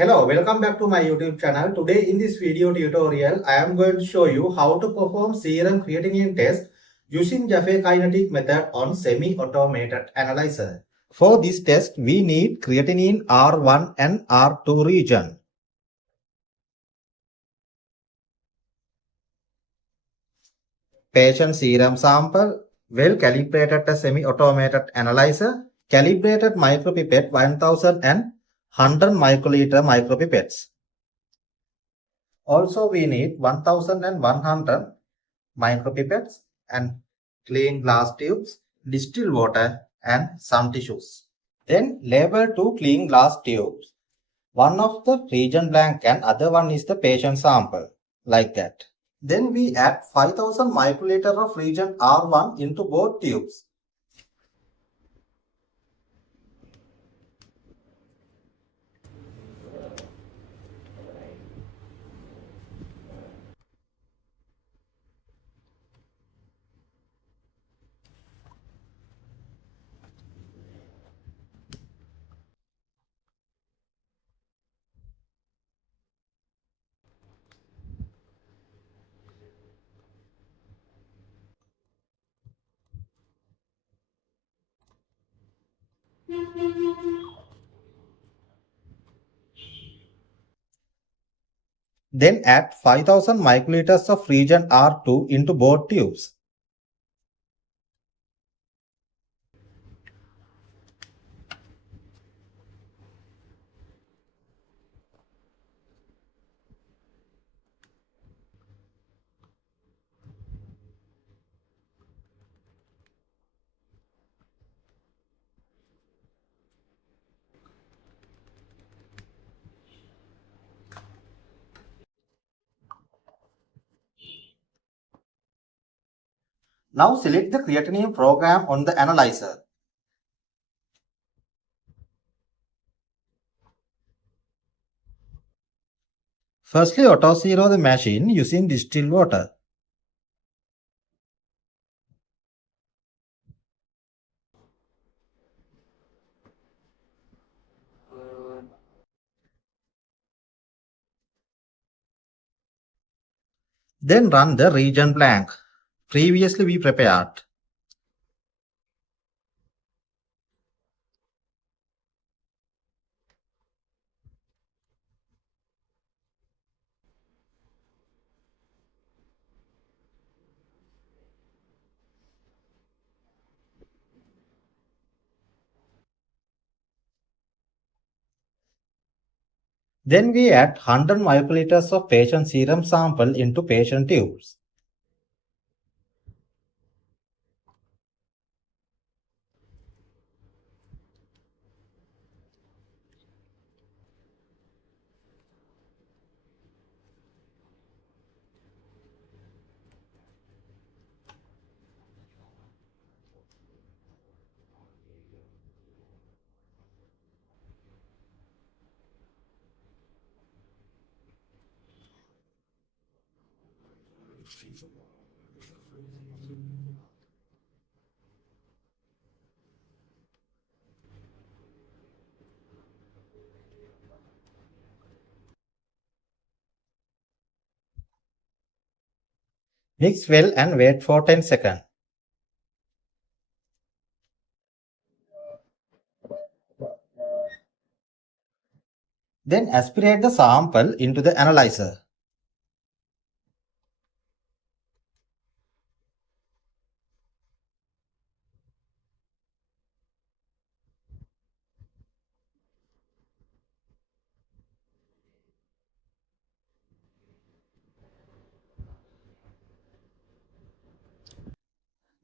Hello, welcome back to my YouTube channel. Today in this video tutorial, I am going to show you how to perform serum creatinine test using Jaffe Kinetic Method on semi-automated analyzer. For this test, we need creatinine R1 and R2 region. Patient serum sample, well calibrated semi-automated analyzer, calibrated micropipette 1000 and 100 microliter micropipettes. Also, we need 1100 micropipettes and clean glass tubes, distilled water and some tissues. Then label two clean glass tubes. One of the region blank and other one is the patient sample, like that. Then we add 5000 microliter of region R1 into both tubes. Then add 5000 microliters of region R2 into both tubes. Now select the creatinine program on the analyzer. Firstly, auto-zero the machine using distilled water. Then run the region blank. Previously we prepared. Then we add 100 microliters of patient serum sample into patient tubes. Mix well and wait for 10 seconds. Then aspirate the sample into the analyzer.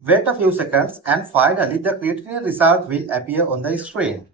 Wait a few seconds and finally the creatinine result will appear on the screen.